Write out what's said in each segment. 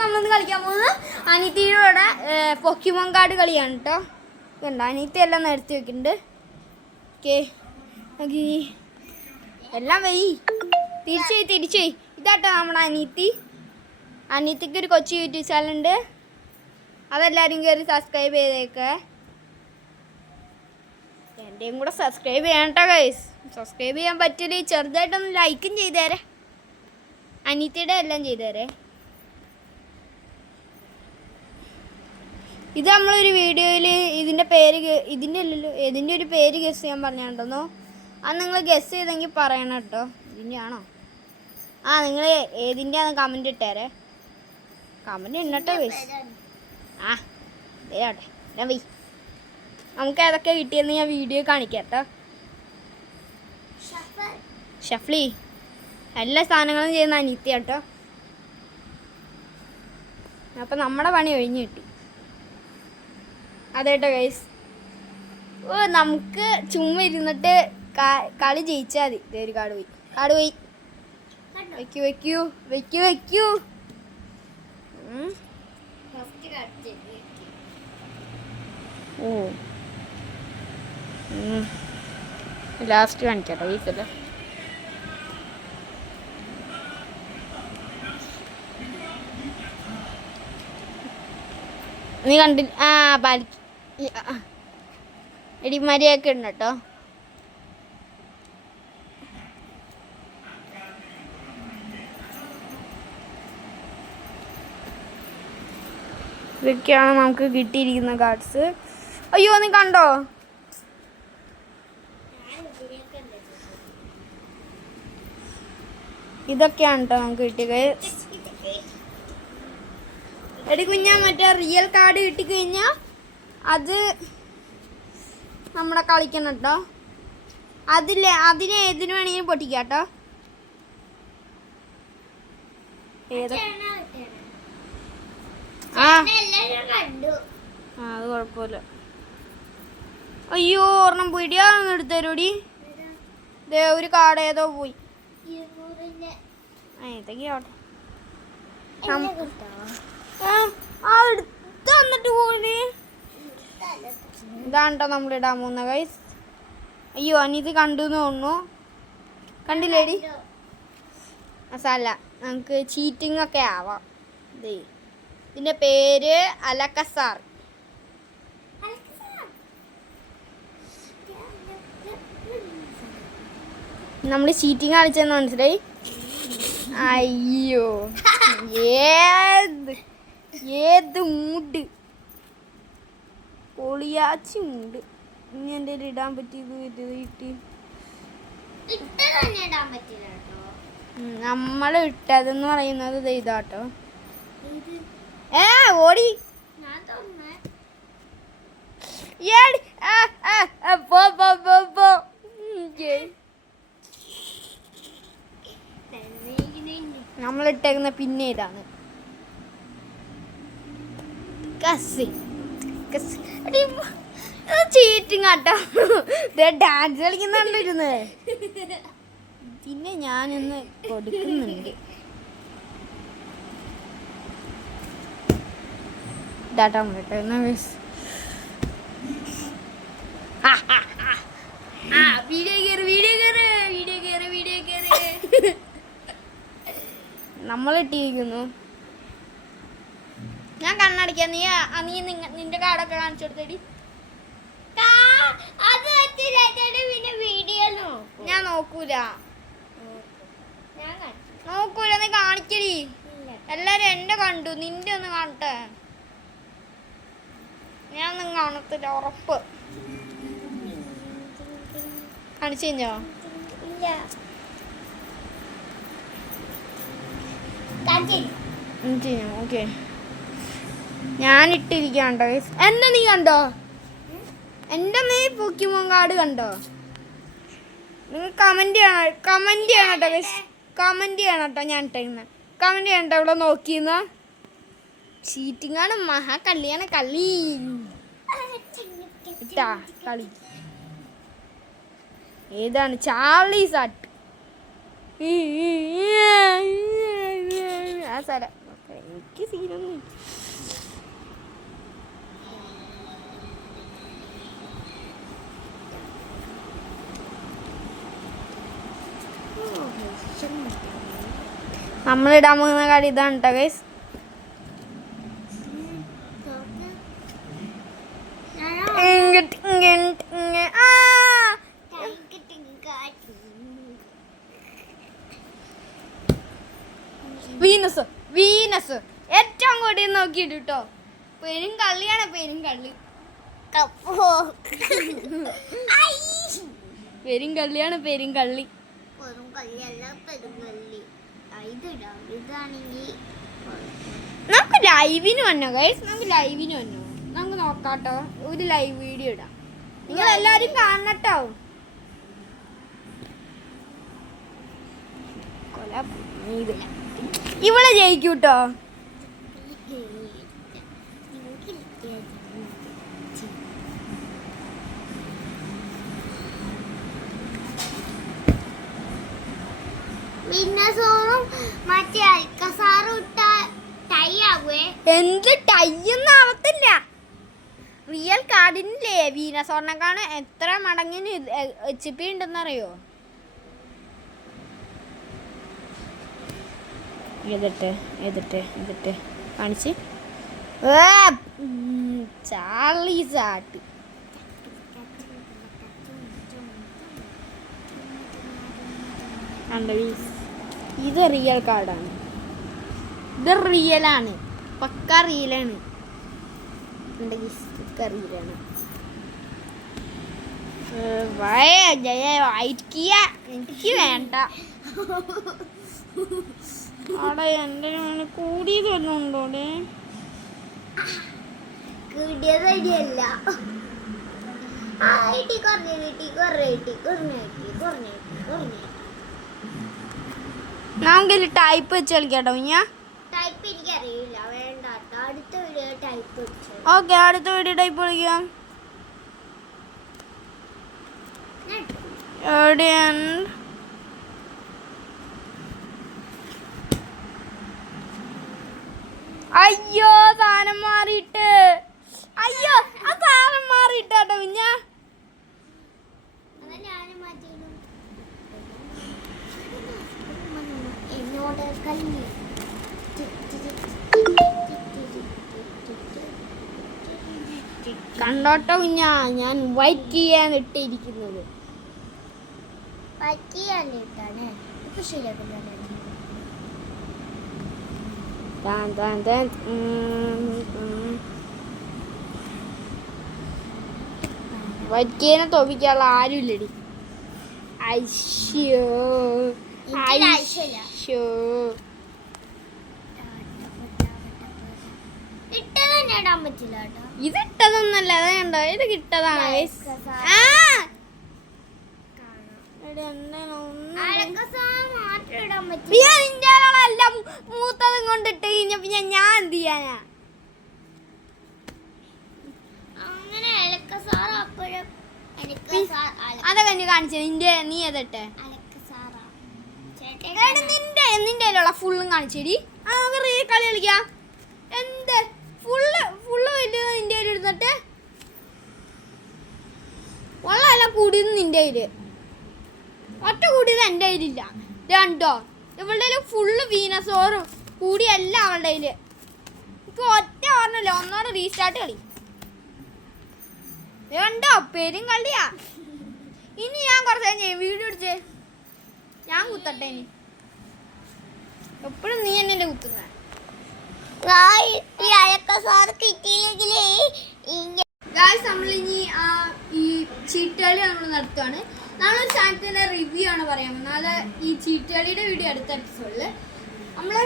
നമ്മളൊന്ന് കളിക്കാൻ പോകുന്നത് അനിയത്തിയുടെ പൊക്കിമോൻ കാർഡ് കളിയാണ് കേട്ടോ. ഇതുണ്ട് അനിയത്തി എല്ലാം നിരത്തി വെക്കുന്നുണ്ട്. ഓക്കെ എല്ലാം വഴി തിരിച്ചു ഇതാട്ടോ നമ്മുടെ അനിയത്തിക്ക് ഒരു കൊച്ചു യൂട്യൂബ് ചാനലുണ്ട്. അതെല്ലാവരും കയറി സബ്സ്ക്രൈബ് ചെയ്തേക്കെ. എൻ്റെയും കൂടെ സബ്സ്ക്രൈബ് ചെയ്യണം കേട്ടോ ഗൈസ്. സബ്സ്ക്രൈബ് ചെയ്യാൻ പറ്റില്ല ചെറുതായിട്ടൊന്ന് ലൈക്കും ചെയ്തേരെ. അനിയത്തിയുടെ എല്ലാം ചെയ്തേരെ. ഇത് നമ്മളൊരു വീഡിയോയിൽ ഇതിൻ്റെ ഒരു പേര് ഗസ് ചെയ്യാൻ പറഞ്ഞിട്ടുണ്ടെന്നോ. അത് നിങ്ങൾ ഗസ് ചെയ്തെങ്കിൽ പറയണം കേട്ടോ. ഇതിൻ്റെ ആണോ? നിങ്ങൾ ഏതിൻ്റെയാണെന്ന് കമൻറ്റ് ഇട്ടേരെ. കമൻറ്റ് ഇന്നട്ടോ ഗൈസ്. ഇതേട്ടെ ഞാൻ വൈ നമുക്ക് ഏതൊക്കെ കിട്ടിയെന്ന് ഞാൻ വീഡിയോ കാണിക്കാം കേട്ടോ. ഷഫ്ലി എല്ലാ സാധനങ്ങളും ചെയ്യുന്ന അനിത്യ കേട്ടോ. അപ്പം നമ്മുടെ പണി കഴിഞ്ഞ് കിട്ടി. അതേട്ടോ ഗൈസ്. നമുക്ക് ചുമ്മാ ഇരുന്നിട്ട് കളി ജയിച്ചാൽ മതി. ഇതേ ഒരു കാർഡ് പോയി വെക്കൂ. ലാസ്റ്റ് കാണിക്കാട്ടോ വീക്കല്ലേ. നീ കണ്ടില്ല? എടിമാരിയൊക്കെ ഉണ്ട് കേട്ടോ. ഇതൊക്കെയാണ് നമുക്ക് കിട്ടിയിരിക്കുന്ന കാർഡ്സ്. അയ്യോ നീ കണ്ടോ? ഇതൊക്കെയാണ് കേട്ടോ നമുക്ക് കിട്ടിയത്. എടി കുഞ്ഞാ മറ്റേ റിയൽ കാർഡ് കിട്ടിക്കഴിഞ്ഞാൽ അത് നമ്മളെ കളിക്കണം കേട്ടോ. അതിന് ഏതിനു വേണമെങ്കിലും പൊട്ടിക്കാം കേട്ടോ. അത് കുഴപ്പമില്ല. അയ്യോ ഒരെണ്ണം പിടിയാന്ന് എടുത്തരോടി. ഒരു കാർഡ് ഏതോ പോയി. ഇതൊക്കെയാവട്ടെ. എടുത്തിട്ട് പോയി. ഇതാണ്ടോ നമ്മളിടാൻ പോകുന്ന ഗൈസ്. അയ്യോ അനിത് കണ്ടു എന്ന് തോന്നുന്നു. കണ്ടില്ലേടി? മസാല നമുക്ക് ചീറ്റിംഗ് ഒക്കെ ആവാം. ഇതിൻ്റെ പേര് അലക്കസാർ. നമ്മൾ ചീറ്റിംഗ് കളിച്ചെന്ന് മനസ്സിലായി. അയ്യോ ഏത് മൂഡ് പൊളിയാച്ചി മൂഡ്. ഇനി എൻ്റെ ഇടാൻ പറ്റിയത് കിട്ടി. നമ്മൾ ഇട്ടതെന്ന് പറയുന്നത് ഇതാട്ടോ. ഓടി നമ്മളിട്ടേക്കുന്ന പിന്നെ ഇതാണ് ചീറ്റിങ് ആട്ടോ. ഡാൻസ് കളിക്കുന്നുണ്ടിരുന്നത്. പിന്നെ ഞാനൊന്ന് കൊടുക്കുന്നുണ്ട്. ഇതാട്ടോ നമ്മളിട്ടേക്കുന്ന നമ്മളിട്ടിരിക്കുന്നു. ഞാൻ കണ്ണടയ്ക്കാം. നീ നിന്റെ കാർഡൊക്കെ കാണിച്ചു കൊടുത്തടി. ഞാൻ നോക്കൂല. നീ കാണിക്കടി. എല്ലാരും എന്റെ കണ്ടു, നിന്റെ ഒന്ന് കാണട്ടെ. ഞാൻ ഒന്നും കാണത്തില്ല ഉറപ്പ്. കാണിച്ചു കഴിഞ്ഞോ? ഓക്കെ ഞാനിട്ടിരിക്കാണ്ടോ. എന്നെ നീ കണ്ടോ? എൻ്റെ നീ പോക്കിമോൻ കാർഡ് കണ്ടോ? നിങ്ങൾ കമൻറ്റ് ചെയ്യണം കേട്ടോ. കമൻറ്റ് ചെയ്യണം കേട്ടോ. ഞാൻ ഇട്ടേക്കുന്നത് കമൻറ്റ് ചെയ്യണം കേട്ടോ. ഇവിടെ നോക്കിയെന്ന ചീറ്റിങ്ങാണ്. മഹാ കളി ഇട്ടാ കളി. ഏതാണ്? ചാർലി സാട്ട്. ആ സ്ഥലം എനിക്ക് സീനൊന്നും നമ്മളിടാൻ പോകുന്ന കാര്യം ഇതാണ് കേട്ടോ ഗൈസ്. വീനസ് വീനസ് ഏറ്റവും കൂടി നോക്കിയിട്ട് കേട്ടോ. പെരും കള്ളിയാണ്, പെരും കള്ളി. പെരും കള്ളിയാണ്, പെരും കള്ളി. നമുക്ക് ലൈവിന് വന്നോ ഗൈസ്, നമുക്ക് ലൈവിന് വന്നോ, നമുക്ക് നോക്കാട്ടോ. ഒരു ലൈവ് വീഡിയോ ഇടാം, നിങ്ങൾ എല്ലാരും കാണട്ടോ. ഇവളെ ജയിക്കൂട്ടോ. എന്ത് ടൈയൊന്നും ആവത്തില്ല. റിയൽ കാർഡിനില്ലേ വീനസോറിനെക്കാണ് എത്ര മടങ്ങിന് HP ഉണ്ടെന്നറിയോ? എതിട്ടെ കാണിച്ച് ചാർലി ചാട്ട്. ഇത് റിയൽ കാർഡാണ്, ഇത് റിയലാണ്, പക്ക റിയലാണ്. റിയലാണ്. എനിക്ക് വേണ്ട. അവിടെ എൻ്റെ കൂടിയത് വല്ലതും ഉണ്ടോടെ? കൂടിയതല്ല, നമുക്ക് ടൈപ്പ് വെച്ച് കളിക്കാട്ടോ. ഓക്കെ, അടുത്ത വീഡിയോ ടൈപ്പ് കളിക്കാം. അയ്യോ സാധനം മാറിയിട്ട്, അയ്യോ ആ സാധനം മാറിയിട്ടാട്ടോ കുഞ്ഞ. കണ്ടോട്ടോ കുഞ്ഞ, ഞാൻ വൈറ്റ് ചെയ്യാൻ ഇട്ടിരിക്കുന്നത്. വൈറ്റിനെ തോപ്പിക്കാനുള്ള ആരുമില്ലടി. ഐശ്യോ ഇത് ഇട്ടതൊന്നല്ല, അത് കണ്ടോ, ഇത് കിട്ടതാണ്. മൂത്തതും കൊണ്ടിട്ട് കഴിഞ്ഞപ്പോ ഞാൻ എന്ത് ചെയ്യാനാ? അതൊക്കെ എന്നെ കാണിച്ചേ. നീ ഏതട്ടെ നിന്റെ ഫുള്ളും കാണിച്ചേരി. റിയൽ കളി കളിക്കാം. എന്ത് ഫുള്ള് വലിയ നിന്റെ കയ്യിൽ ഇരുന്നിട്ട് വള്ളമല്ല കൂടിയത് നിന്റെ കയ്യില്. ഒറ്റ കൂടിയത് എൻ്റെ കയ്യിലില്ല. രണ്ടോ ഇവളുടെ ഫുള്ള് വീനസോറും കൂടിയല്ല അവളുടെ കയ്യില്. ഇപ്പൊ ഒറ്റ ഓർമ്മല്ലോ, ഒന്നോടെ റീസ്റ്റാർട്ട് കളി. രണ്ടോ പെരും കളിയാ. ഇനി ഞാൻ കുറച്ച് വീഡിയോ എടുത്ത് ഞാൻ കുത്തട്ടെ. ഇനി എപ്പോഴും നീ എന്നെ കുത്തുന്ന. നമ്മളിനി ഈ ചീട്ടുകളി നമ്മൾ നടത്തുകയാണ്. നമ്മളൊരു സാധനത്തിൻ്റെ റിവ്യൂ ആണ് പറയാൻ പോകുന്നത്. അത് ഈ ചീട്ടുകളിയുടെ വീഡിയോ അടുത്ത എപ്പിസോഡിൽ നമ്മൾ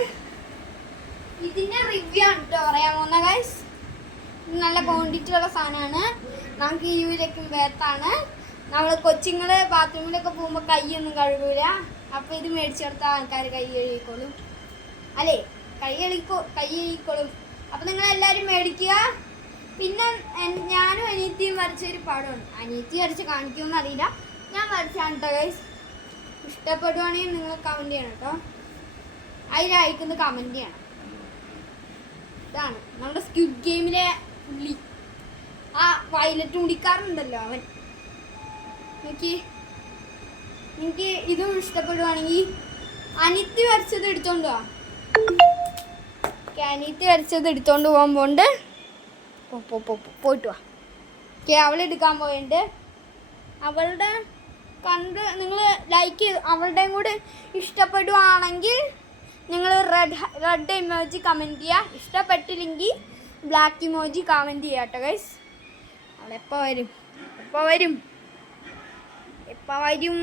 ഇതിൻ്റെ റിവ്യൂ ആണ് കേട്ടോ പറയാൻ പോകുന്ന ഗൈസ്. നല്ല ക്വാണ്ടിറ്റി ഉള്ള സാധനമാണ്. നമുക്ക് ഈ യൂരിക്കും വേർത്താണ്. നമ്മൾ കൊച്ചുങ്ങൾ ബാത്റൂമിലൊക്കെ പോകുമ്പോൾ കൈയൊന്നും കഴുകൂല. അപ്പോൾ ഇത് മേടിച്ചു കൊടുത്ത ആൾക്കാർ കൈ കഴുകിക്കോളും, അല്ലേ? കൈ കഴുകിക്കോളും. അപ്പോൾ നിങ്ങളെല്ലാവരും മേടിക്കുക. പിന്നെ ഞാനും അനിയത്തിയും വരച്ചൊരു പടമാണ്. അനിയത്തി വരച്ച് കാണിക്കുമെന്ന് അറിയില്ല, ഞാൻ വരച്ചാണ് കേട്ടോ ഗൈസ്. ഇഷ്ടപ്പെടുവാണെങ്കിൽ നിങ്ങൾ കമൻറ്റ് ചെയ്യണം കേട്ടോ. അതിൽ അയക്കുന്നത് കമൻറ്റ് ചെയ്യണം. ഇതാണ് നമ്മുടെ സ്ക്വിഡ് ഗെയിമിലെ പുള്ളി. ആ വയലറ്റ് മുടിക്കാറുണ്ടല്ലോ അവൻ. എനിക്ക് ഇതും ഇഷ്ടപ്പെടുവാണെങ്കിൽ അനിത്തി വരച്ചത് എടുത്തോണ്ട് പോവാ. അനിത്തി വരച്ചത് എടുത്തോണ്ട് പോകുമ്പോണ്ട് പോയിട്ട് വാ. അവളെടുക്കാൻ പോയിട്ടുണ്ട്. അവളുടെ കണ്ട് നിങ്ങൾ ലൈക്ക് ചെയ്ത് അവളുടെയും കൂടെ ഇഷ്ടപ്പെടുവാണെങ്കിൽ നിങ്ങൾ റെഡ് ഇമോജി കമൻറ്റ് ചെയ്യുക. ഇഷ്ടപ്പെട്ടില്ലെങ്കിൽ ബ്ലാക്ക് ഇമോജി കമൻറ്റ് ചെയ്യുക കേട്ടോ ഗൈസ്. അവളെപ്പോൾ വരും എപ്പോൾ വരും എപ്പോൾ വരും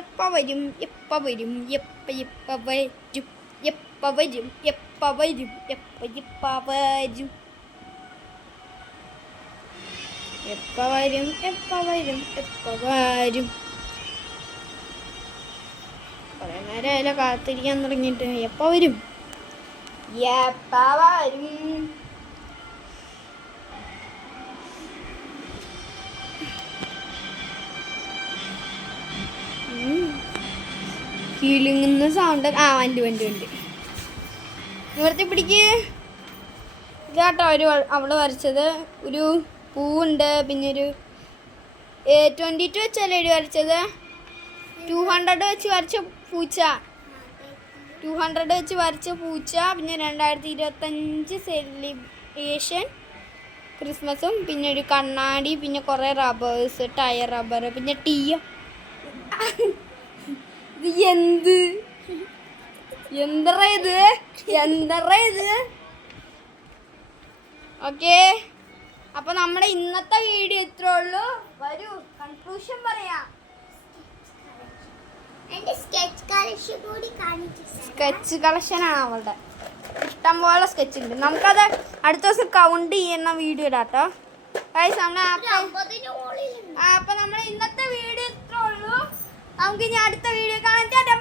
എപ്പോൾ വരും എപ്പോൾ വരും എപ്പോൾ എപ്പോൾ വരും എപ്പോൾ വരും എപ്പോൾ വരും എപ്പോൾ എപ്പോൾ വരും എപ്പോൾ വരും എപ്പോൾ വരും എപ്പോൾ വരും. കുറേ നേരമായാലും കാത്തിരിക്കാൻ തുടങ്ങിയിട്ട്. എപ്പോൾ വരും എപ്പോൾ വരും. കിളുങ്ങുന്ന സൗണ്ട്. വണ്ടി നിവർത്തി പിടിക്ക്. ഇതാട്ടോ അവള് വരച്ചത്. ഒരു പൂവുണ്ട്, പിന്നെ ഒരു 22 വെച്ചല്ലേ വരച്ചത്. 200 വെച്ച് വരച്ച പൂച്ച. 200 വെച്ച് വരച്ച പൂച്ച. പിന്നെ 2025 സെലിബ്രേഷൻ ക്രിസ്മസും, പിന്നെ ഒരു കണ്ണാടി, പിന്നെ കുറേ റബ്ബേഴ്സ്, ടയർ റബ്ബർ, പിന്നെ ടീയോ. ഇത് എന്തറ ഇത്. ഓക്കെ, അപ്പൊ നമ്മുടെ ഇന്നത്തെ വീഡിയോ ഇത്രേ ഉള്ളൂ. വരൂ കൺക്ലൂഷൻ പറയാം. സ്കെച്ച് കളക്ഷനാണ് അവളുടെ. ഇഷ്ടം പോലെ സ്കെച്ച് ഉണ്ട്. നമുക്കത് അടുത്ത ദിവസം കൗണ്ട് ചെയ്യുന്ന വീഡിയോ ഇടാട്ടോ. അപ്പൊ നമ്മുടെ ഇന്നത്തെ വീഡിയോ ഇത്രേ ഉള്ളൂ. നമുക്ക് ഇനി അടുത്ത വീഡിയോ കാണാൻ.